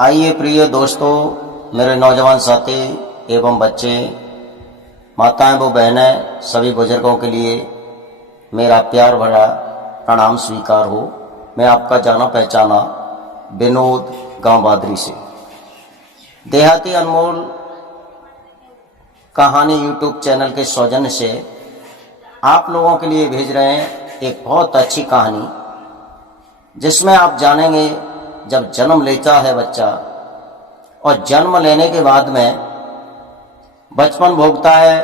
आइए प्रिय दोस्तों, मेरे नौजवान साथी एवं बच्चे, माताएं व बहनें, सभी बुजुर्गों के लिए मेरा प्यार भरा प्रणाम स्वीकार हो। मैं आपका जाना पहचाना विनोद गांव बादरी से देहाती अनमोल कहानी यूट्यूब चैनल के सौजन्य से आप लोगों के लिए भेज रहे हैं एक बहुत अच्छी कहानी, जिसमें आप जानेंगे जब जन्म लेता है बच्चा और जन्म लेने के बाद में बचपन भोगता है,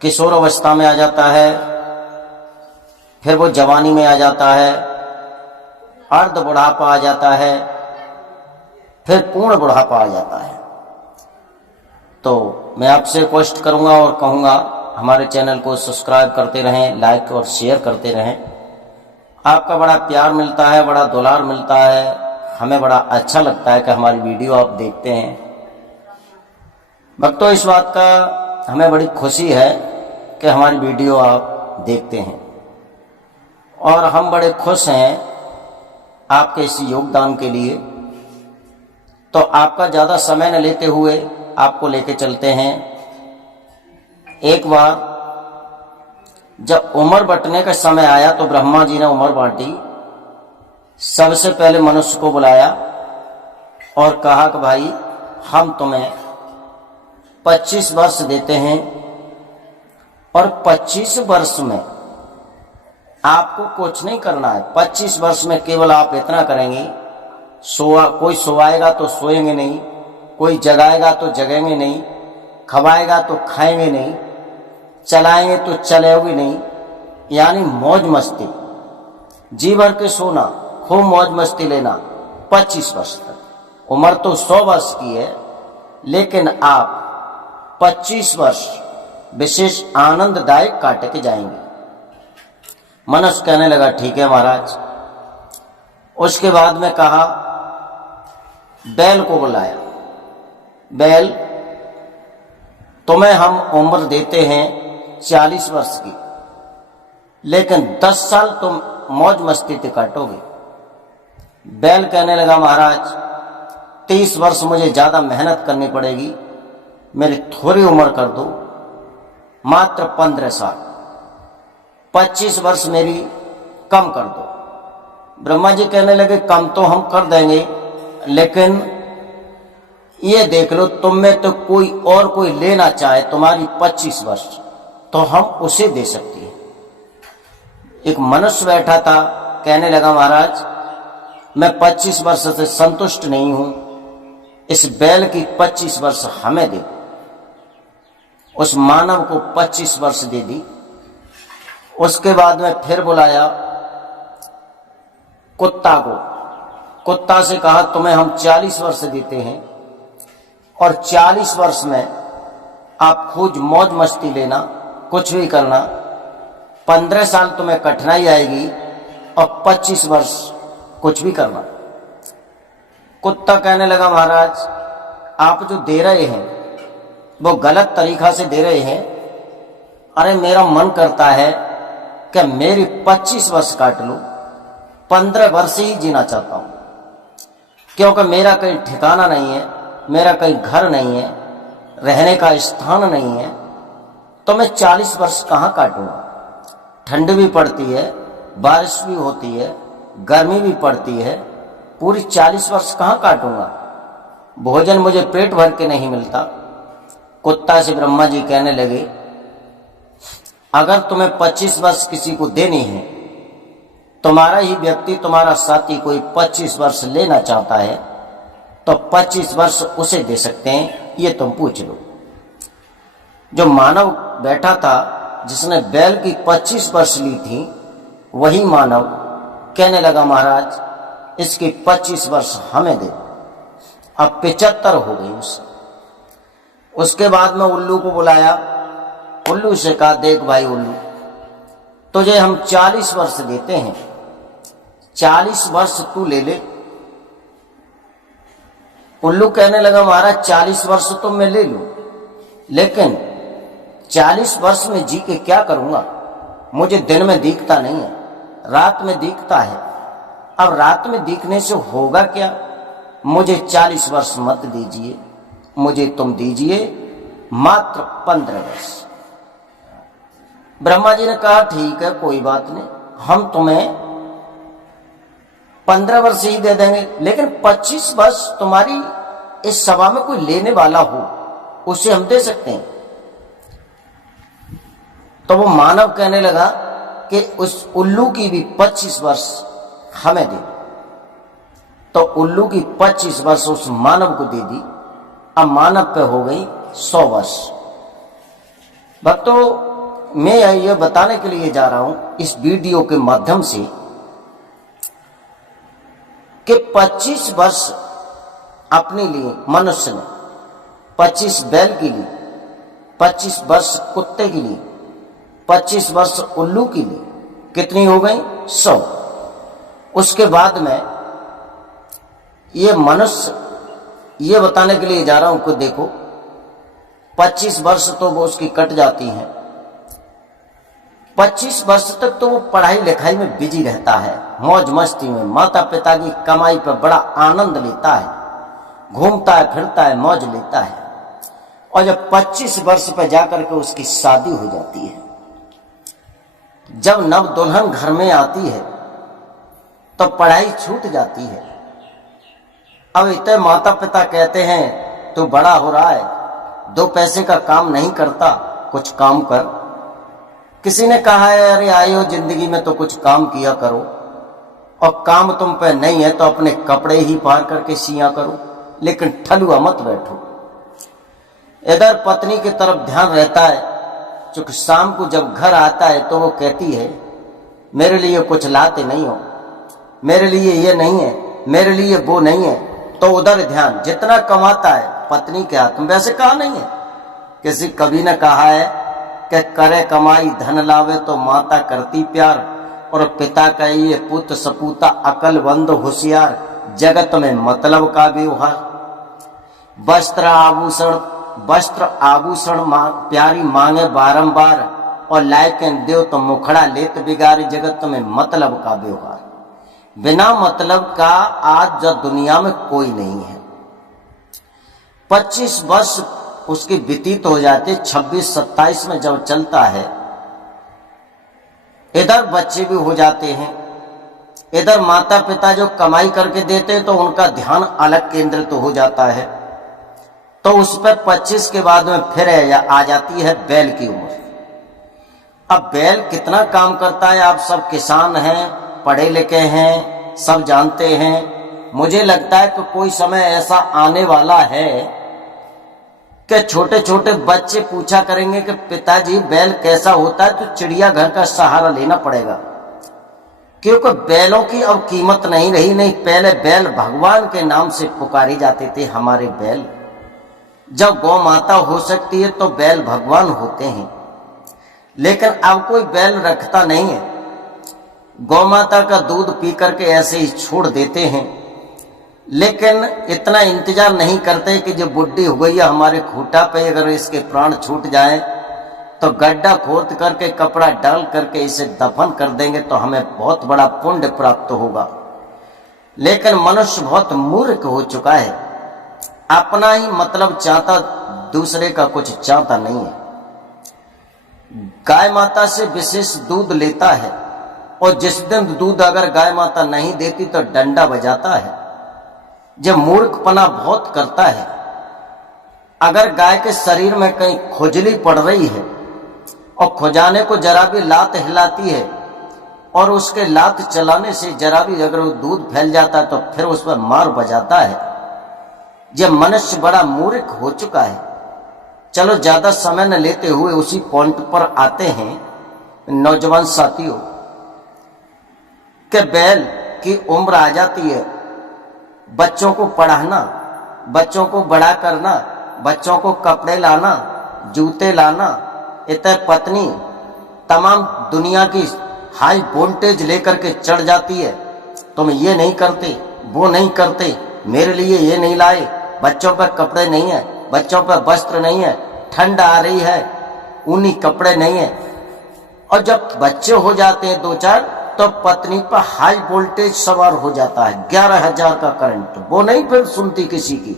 किशोर अवस्था में आ जाता है, फिर वो जवानी में आ जाता है, अर्ध बुढ़ापा आ जाता है, फिर पूर्ण बुढ़ापा आ जाता है। तो मैं आपसे रिक्वेस्ट करूंगा और कहूंगा हमारे चैनल को सब्सक्राइब करते रहें, लाइक और शेयर करते रहें। आपका बड़ा प्यार मिलता है, बड़ा दुलार मिलता है, हमें बड़ा अच्छा लगता है कि हमारी वीडियो आप देखते हैं। भक्तों, इस बात का हमें बड़ी खुशी है कि हमारी वीडियो आप देखते हैं और हम बड़े खुश हैं आपके इस योगदान के लिए। तो आपका ज़्यादा समय न लेते हुए आपको लेके चलते हैं। एक बार जब उम्र बंटने का समय आया तो ब्रह्मा जी ने उम्र बांटी। सबसे पहले मनुष्य को बुलाया और कहा कि भाई, हम तुम्हें 25 वर्ष देते हैं और 25 वर्ष में आपको कुछ नहीं करना है। 25 वर्ष में केवल आप इतना करेंगे, कोई सोवाएगा तो सोएंगे नहीं, कोई जगाएगा तो जगेंगे नहीं, खवाएगा तो खाएंगे नहीं, चलाएंगे तो चलेंगे नहीं, यानी मौज मस्ती, जी भर के सोना, खूब मौज मस्ती लेना 25 वर्ष तक। उम्र तो 100 वर्ष की है, लेकिन आप 25 वर्ष विशेष आनंददायक काट के जाएंगे। मनुष्य कहने लगा ठीक है महाराज। उसके बाद में कहा, बैल को बुलाया। बैल, तुम्हें हम उम्र देते हैं 40 वर्ष की, लेकिन 10 साल तुम मौज मस्ती से काटोगे। बैल कहने लगा महाराज, 30 वर्ष मुझे ज्यादा मेहनत करनी पड़ेगी, मेरी थोड़ी उम्र कर दो, मात्र 15 साल, 25 वर्ष मेरी कम कर दो। ब्रह्मा जी कहने लगे कम तो हम कर देंगे, लेकिन ये देख लो, तुम में तो कोई लेना चाहे तुम्हारी 25 वर्ष, तो हम उसे दे सकते हैं। एक मनुष्य बैठा था, कहने लगा महाराज, मैं 25 वर्ष से संतुष्ट नहीं हूं, इस बैल की 25 वर्ष हमें दे। उस मानव को 25 वर्ष दे दी। उसके बाद में फिर बुलाया कुत्ता को। कुत्ता से कहा, तुम्हें हम 40 वर्ष देते हैं और 40 वर्ष में आप खूब मौज मस्ती लेना, कुछ भी करना। 15 साल तुम्हें कठिनाई आएगी और 25 वर्ष कुछ भी करना। कुत्ता कहने लगा महाराज, आप जो दे रहे हैं वो गलत तरीका से दे रहे हैं। अरे मेरा मन करता है कि मेरी 25 वर्ष काट लो, 15 वर्ष ही जीना चाहता हूं, क्योंकि मेरा कहीं ठिकाना नहीं है, मेरा कहीं घर नहीं है, रहने का स्थान नहीं है, तो मैं 40 वर्ष कहाँ काटूंगा। ठंड भी पड़ती है, बारिश भी होती है, गर्मी भी पड़ती है, पूरी 40 वर्ष कहाँ काटूंगा। भोजन मुझे पेट भर के नहीं मिलता। कुत्ता से ब्रह्मा जी कहने लगे, अगर तुम्हें 25 वर्ष किसी को देनी है, तुम्हारा ही व्यक्ति, तुम्हारा साथी कोई 25 वर्ष लेना चाहता है, तो 25 वर्ष उसे दे सकते हैं, ये तुम पूछ लो। जो मानव बैठा था, जिसने बैल की 25 वर्ष ली थी, वही मानव कहने लगा महाराज, इसकी 25 वर्ष हमें दे। अब 75 हो गई उसके बाद में उल्लू को बुलाया। उल्लू से कहा, देख भाई उल्लू, तुझे हम 40 वर्ष देते हैं, 40 वर्ष तू ले ले। उल्लू कहने लगा महाराज, 40 वर्ष तो मैं ले लूं, लेकिन 40 वर्ष में जी के क्या करूंगा। मुझे दिन में दिखता नहीं है, रात में दिखता है। अब रात में दिखने से होगा क्या? मुझे 40 वर्ष मत दीजिए, मुझे तुम दीजिए मात्र 15 वर्ष। ब्रह्मा जी ने कहा ठीक है, कोई बात नहीं, हम तुम्हें 15 वर्ष ही दे देंगे, लेकिन 25 वर्ष तुम्हारी इस सभा में कोई लेने वाला हो उसे हम दे सकते हैं। तो वो मानव कहने लगा कि उस उल्लू की भी 25 वर्ष हमें दे। तो उल्लू की 25 वर्ष उस मानव को दे दी। अब मानव पे हो गई 100 वर्ष। भक्तों, मैं ये बताने के लिए जा रहा हूं इस वीडियो के माध्यम से कि 25 वर्ष अपने लिए मनुष्य ने, 25 बैल के लिए, 25 वर्ष कुत्ते के लिए, 25 वर्ष उल्लू के लिए, कितनी हो गई? 100। उसके बाद में ये मनुष्य ये बताने के लिए जा रहा हूं कि देखो 25 वर्ष तो वो उसकी कट जाती हैं, 25 वर्ष तक तो वो पढ़ाई लिखाई में बिजी रहता है, मौज मस्ती में, माता पिता की कमाई पर बड़ा आनंद लेता है, घूमता है, फिरता है, मौज लेता है। और जब 25 वर्ष पर जाकर के उसकी शादी हो जाती है, जब नव दुल्हन घर में आती है तो पढ़ाई छूट जाती है। अब इतने माता पिता कहते हैं तू बड़ा हो रहा है, 2 पैसे का काम नहीं करता, कुछ काम कर। किसी ने कहा है अरे आए हो जिंदगी में तो कुछ काम किया करो, और काम तुम पे नहीं है तो अपने कपड़े ही पार करके सिया करो, लेकिन ठलुआ मत बैठो। इधर पत्नी की तरफ ध्यान रहता है, क्योंकि शाम को जब घर आता है तो वो कहती है मेरे लिए कुछ लाते नहीं हो, मेरे लिए ये नहीं है, मेरे लिए वो नहीं है। तो उधर ध्यान, जितना कमाता है पत्नी के हाथ में। वैसे कहा नहीं है, किसी कवि ने कहा है कि करे कमाई धन लावे तो माता करती प्यार, और पिता कहिए पुत्र सपूता अकलमंद होशियार, जगत में मतलब का व्यवहार। वस्त्र आभूषण प्यारी मांगे बारंबार, और लायकन देव तो मुखड़ा लेत बिगारी, जगत में मतलब का व्यवहार। बिना मतलब का आज जो दुनिया में कोई नहीं है। 25 वर्ष उसकी व्यतीत हो जाते, 26-27 में जब चलता है, इधर बच्चे भी हो जाते हैं, इधर माता पिता जो कमाई करके देते हैं तो उनका ध्यान अलग केंद्रित हो जाता है। तो उस पर 25 के बाद में फिर आ जाती है बैल की उम्र। अब बैल कितना काम करता है, आप सब किसान हैं, पढ़े लिखे हैं, सब जानते हैं। मुझे लगता है कि कोई समय ऐसा आने वाला है कि छोटे छोटे बच्चे पूछा करेंगे कि पिताजी बैल कैसा होता है, तो चिड़ियाघर का सहारा लेना पड़ेगा, क्योंकि बैलों की अब कीमत नहीं रही। नहीं, पहले बैल भगवान के नाम से पुकारी जाते थे हमारे बैल। जब गौ माता हो सकती है तो बैल भगवान होते हैं, लेकिन अब कोई बैल रखता नहीं है। गौ माता का दूध पी करके ऐसे ही छोड़ देते हैं, लेकिन इतना इंतजार नहीं करते कि जो बुढ़ी हो गई है हमारे खूंटा पे, अगर इसके प्राण छूट जाए तो गड्ढा खोद करके कपड़ा डाल करके इसे दफन कर देंगे तो हमें बहुत बड़ा पुण्य प्राप्त होगा। लेकिन मनुष्य बहुत मूर्ख हो चुका है, अपना ही मतलब चाहता, दूसरे का कुछ चाहता नहीं है। गाय माता से विशेष दूध लेता है, और जिस दिन दूध अगर गाय माता नहीं देती तो डंडा बजाता है। जब मूर्खपना बहुत करता है। अगर गाय के शरीर में कहीं खुजली पड़ रही है और खुजाने को जरा भी लात हिलाती है, और उसके लात चलाने से जरा भी अगर वो दूध फैल जाता है तो फिर उस पर मार बजाता है। जब मनुष्य बड़ा मूर्ख हो चुका है। चलो ज्यादा समय न लेते हुए उसी पॉइंट पर आते हैं नौजवान साथियों, कि बैल की उम्र आ जाती है, बच्चों को पढ़ाना, बच्चों को बड़ा करना, बच्चों को कपड़े लाना, जूते लाना, इतने पत्नी तमाम दुनिया की हाई वोल्टेज लेकर के चढ़ जाती है। तुम ये नहीं करते, वो नहीं करते, मेरे लिए ये नहीं लाए, बच्चों पर कपड़े नहीं है, बच्चों पर वस्त्र नहीं है, ठंड आ रही है, ऊनी कपड़े नहीं है। और जब बच्चे हो जाते हैं 2-4 तो पत्नी पर हाई वोल्टेज सवार हो जाता है, 11,000 का करंट। वो नहीं फिर सुनती किसी की।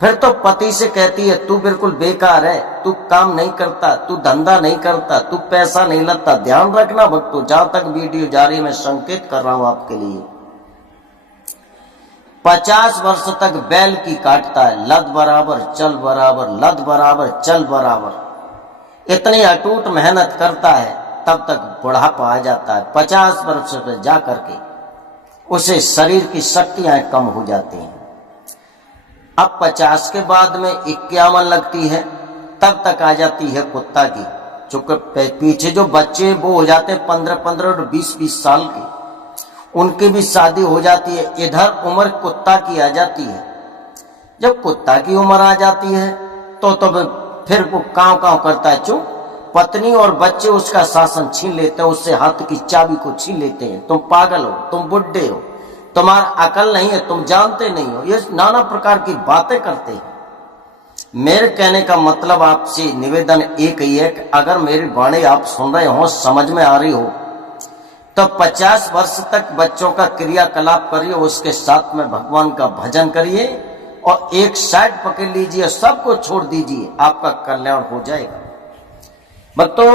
फिर तो पति से कहती है तू बिल्कुल बेकार है, तू काम नहीं करता, तू धंधा नहीं करता, तू पैसा नहीं लाता। ध्यान रखना भक्तों, जहां तक वीडियो जारी मैं संकेत कर रहा हूं आपके लिए। 50 वर्ष तक बैल की काटता है, लद बराबर चल बराबर, लद बराबर चल बराबर। इतनी अटूट मेहनत करता है, तब तक बुढ़ापा आ जाता है। 50 वर्ष पे जा करके उसे शरीर की शक्तियां कम हो जाती हैं। अब 50 के बाद में 51 लगती है, तब तक आ जाती है कुत्ता की। चूंकि पीछे जो बच्चे वो हो जाते हैं 15-15 और 20-20 साल के, उनकी भी शादी हो जाती है। इधर उम्र कुत्ता की आ जाती है। जब कुत्ता की उम्र आ जाती है तो फिर वो कांव कांव करता है। क्यों? पत्नी और बच्चे उसका शासन छीन लेते हैं, उससे हाथ की चाबी को छीन लेते हैं। तुम पागल हो, तुम बुड्ढे हो, तुम्हारा अकल नहीं है, तुम जानते नहीं हो, ये नाना प्रकार की बातें करते हैं। मेरे कहने का मतलब आपसे निवेदन एक ही है कि अगर मेरी वाणी आप सुन रहे हो, समझ में आ रही हो, तो 50 वर्ष तक बच्चों का क्रियाकलाप करिए, उसके साथ में भगवान का भजन करिए और एक साइड पकड़ लीजिए, सबको छोड़ दीजिए, आपका कल्याण हो जाएगा। भक्तों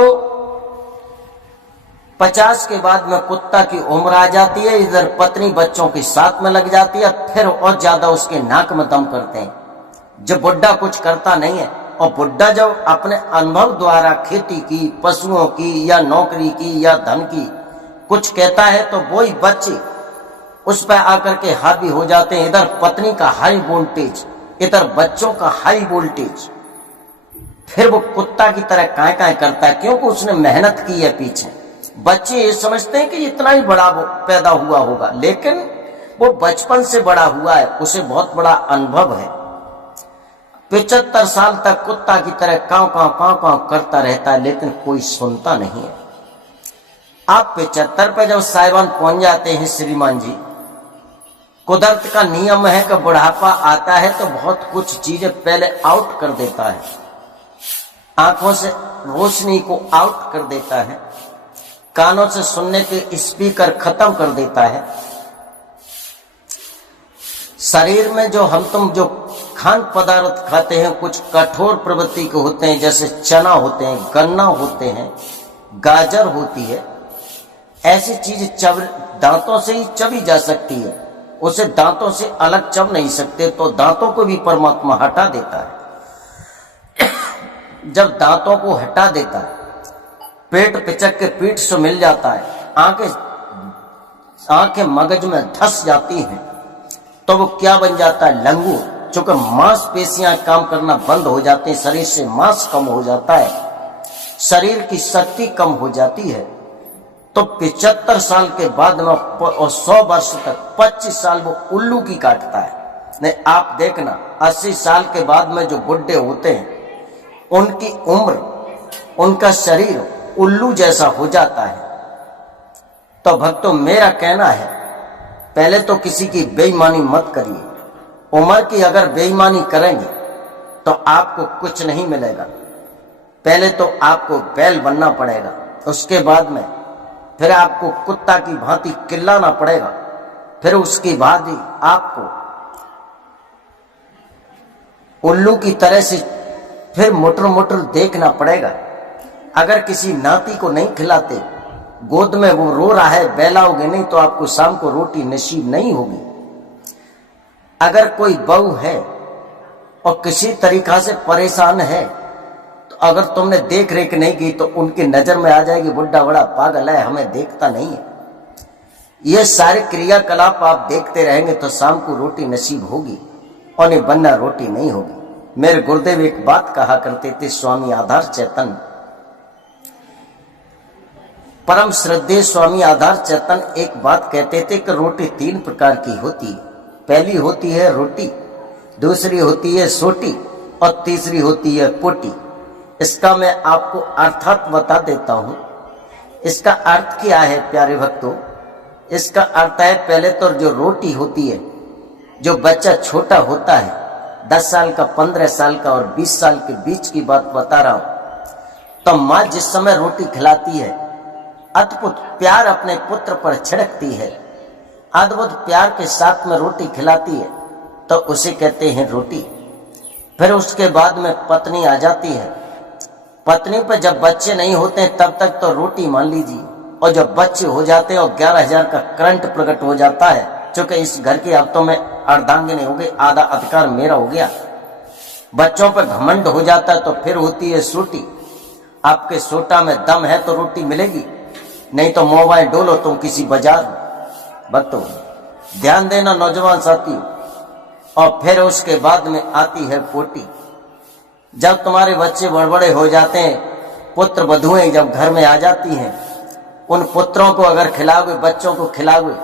50 के बाद में कुत्ता की उम्र आ जाती है, इधर पत्नी बच्चों के साथ में लग जाती है, फिर और ज्यादा उसके नाक में दम करते हैं। जब बुढ़ा कुछ करता नहीं है, और बुढ़ा जब अपने अनुभव द्वारा खेती की, पशुओं की या नौकरी की या धन की कुछ कहता है, तो वही बच्चे उस पर आकर के हावी हो जाते हैं। इधर पत्नी का हाई वोल्टेज, इधर बच्चों का हाई वोल्टेज। फिर वो कुत्ता की तरह काय काय करता है, क्योंकि उसने मेहनत की है पीछे। बच्चे ये समझते हैं कि इतना ही बड़ा वो पैदा हुआ होगा, लेकिन वो बचपन से बड़ा हुआ है, उसे बहुत बड़ा अनुभव है। 75 साल तक कुत्ता की तरह कांव कांव कांव कांव करता रहता है, लेकिन कोई सुनता नहीं है। आप 75 पे जब साहिबान पहुंच जाते हैं श्रीमान जी, कुदरत का नियम है कि बुढ़ापा आता है तो बहुत कुछ चीजें पहले आउट कर देता है, आंखों से रोशनी को आउट कर देता है, कानों से सुनने के स्पीकर खत्म कर देता है। शरीर में जो हम तुम जो खान पदार्थ खाते हैं, कुछ कठोर प्रवृत्ति के होते हैं, जैसे चना होते हैं, गन्ना होते हैं, गाजर होती है। ऐसी चीज दांतों से ही चबी जा सकती है, उसे दांतों से अलग चब नहीं सकते, तो दांतों को भी परमात्मा हटा देता है। जब दांतों को हटा देता है, पेट पिचक के पीठ से मिल जाता है, आंखें मगज में धस जाती हैं, तो वो क्या बन जाता है? लंगूर। चूंकि मांसपेशियां काम करना बंद हो जाती हैं, शरीर से मांस कम हो जाता है, शरीर की शक्ति कम हो जाती है, तो 75 साल के बाद में और 100 वर्ष तक 25 साल वो उल्लू की काटता है। नहीं, आप देखना 80 साल के बाद में जो बुढ़े होते हैं, उनकी उम्र, उनका शरीर उल्लू जैसा हो जाता है। तो भक्तों मेरा कहना है, पहले तो किसी की बेईमानी मत करिए। उम्र की अगर बेईमानी करेंगे तो आपको कुछ नहीं मिलेगा। पहले तो आपको बैल बनना पड़ेगा, उसके बाद में फिर आपको कुत्ता की भांति चिल्लाना पड़ेगा, फिर उसके बाद ही आपको उल्लू की तरह से फिर मुटर मुटर देखना पड़ेगा। अगर किसी नाती को नहीं खिलाते, गोद में वो रो रहा है, बहलाओगे नहीं तो आपको शाम को रोटी नसीब नहीं होगी। अगर कोई बहू है और किसी तरीका से परेशान है, तो अगर तुमने देख रेख नहीं की तो उनकी नजर में आ जाएगी बुढ़ा बड़ा पागल है, हमें देखता नहीं है। ये सारे क्रियाकलाप आप देखते रहेंगे तो शाम को रोटी नसीब होगी और नहीं बनना रोटी नहीं होगी। मेरे गुरुदेव एक बात कहा करते थे, स्वामी आधार चैतन्य, परम श्रद्धेय स्वामी आधार चैतन्य एक बात कहते थे कि रोटी 3 प्रकार की होती है। पहली होती है रोटी, दूसरी होती है सोटी और तीसरी होती है पोटी। इसका मैं आपको अर्थात बता देता हूं। इसका अर्थ क्या है प्यारे भक्तों? इसका अर्थ है, पहले तो जो रोटी होती है, जो बच्चा छोटा होता है, 10 साल का, 15 साल का और 20 साल के बीच की बात बता रहा हूं, तो माँ जिस समय रोटी खिलाती है अद्भुत प्यार अपने पुत्र पर छिड़कती है, अद्भुत प्यार के साथ में रोटी खिलाती है, तो उसे कहते हैं रोटी। फिर उसके बाद में पत्नी आ जाती है। पत्नी पर जब बच्चे नहीं होते तब तक तो रोटी मान लीजिए, और जब बच्चे हो जाते हैं और 11,000 का करंट प्रकट हो जाता है, क्योंकि इस घर की अब तो मैं अर्धांगिनी हो गई, आधा अधिकार मेरा हो गया, बच्चों पर घमंड हो जाता है, तो फिर होती है सोटी। आपके सोटा में दम है तो रोटी मिलेगी, नहीं तो मोबाइल डोलो तुम किसी बाजार में। भक्तों ध्यान देना नौजवान साथी। और फिर उसके बाद में आती है पोटी। जब तुम्हारे बच्चे बड़बड़े हो जाते हैं, पुत्र वधुएं जब घर में आ जाती हैं, उन पुत्रों को अगर खिलाओगे, बच्चों को खिलाओगे,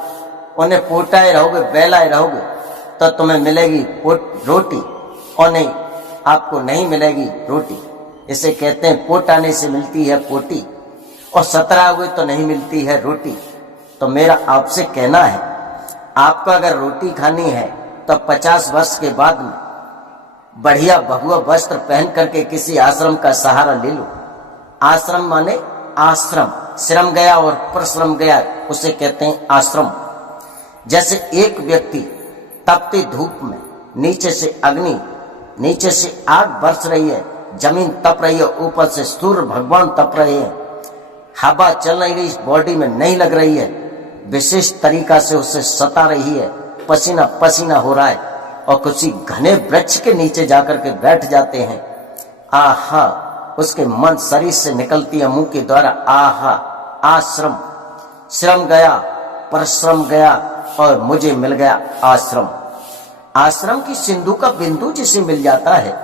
उन्हें पोटाए रहोगे, बेलाए रहोगे, तो तुम्हें मिलेगी रोटी, और नहीं आपको नहीं मिलेगी रोटी। इसे कहते हैं पोटाने से मिलती है पोटी, और सतराओगे तो नहीं मिलती है रोटी। तो मेरा आपसे कहना है, आपको अगर रोटी खानी है तो 50 वर्ष के बाद में बढ़िया भगवा वस्त्र पहन करके किसी आश्रम का सहारा ले लो। आश्रम माने आश्रम, श्रम गया और परिश्रम गया, उसे कहते हैं आश्रम। जैसे एक व्यक्ति तपती धूप में नीचे से अग्नि, नीचे से आग बरस रही है, जमीन तप रही है, ऊपर से सूर्य भगवान तप रहे हैं, हवा चल नहीं रही, बॉडी में नहीं लग रही है, विशेष तरीका से उसे सता रही है, पसीना पसीना हो रहा है, और किसी घने वृक्ष के नीचे जाकर के बैठ जाते हैं। आहा, उसके मन शरीर से निकलती है मुंह के द्वारा, आहा आश्रम, श्रम गया, परिश्रम गया, और मुझे मिल गया आश्रम। आश्रम की सिंधु का बिंदु जिसे मिल जाता है,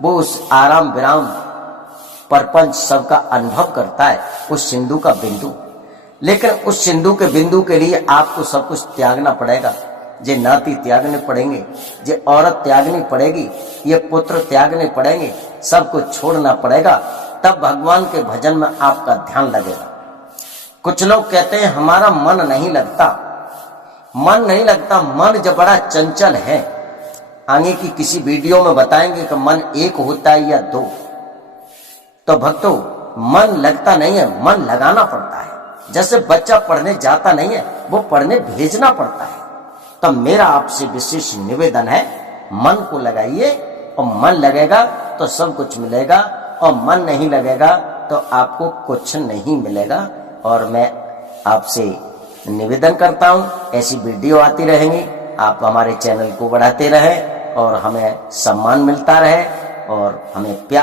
वो उस आराम विराम परपंच सबका अनुभव करता है, उस सिंधु का बिंदु। लेकिन उस सिंधु के बिंदु के लिए आपको सब कुछ त्यागना पड़ेगा। ये नाती त्यागने पड़ेंगे, ये औरत त्यागनी पड़ेगी, ये पुत्र त्यागने पड़ेंगे, सब कुछ छोड़ना पड़ेगा, तब भगवान के भजन में आपका ध्यान लगेगा। कुछ लोग कहते हैं हमारा मन नहीं लगता। मन नहीं लगता, मन जब बड़ा चंचल है। आगे की किसी वीडियो में बताएंगे कि मन एक होता है या दो। तो भक्तों मन लगता नहीं है, मन लगाना पड़ता है। जैसे बच्चा पढ़ने जाता नहीं है, वो पढ़ने भेजना पड़ता है। तो मेरा आपसे विशेष निवेदन है, मन को लगाइए, और मन लगेगा तो सब कुछ मिलेगा, और मन नहीं लगेगा तो आपको कुछ नहीं मिलेगा। और मैं आपसे निवेदन करता हूं, ऐसी वीडियो आती रहेंगी, आप हमारे चैनल को बढ़ाते रहें, और हमें सम्मान मिलता रहे, और हमें प्यार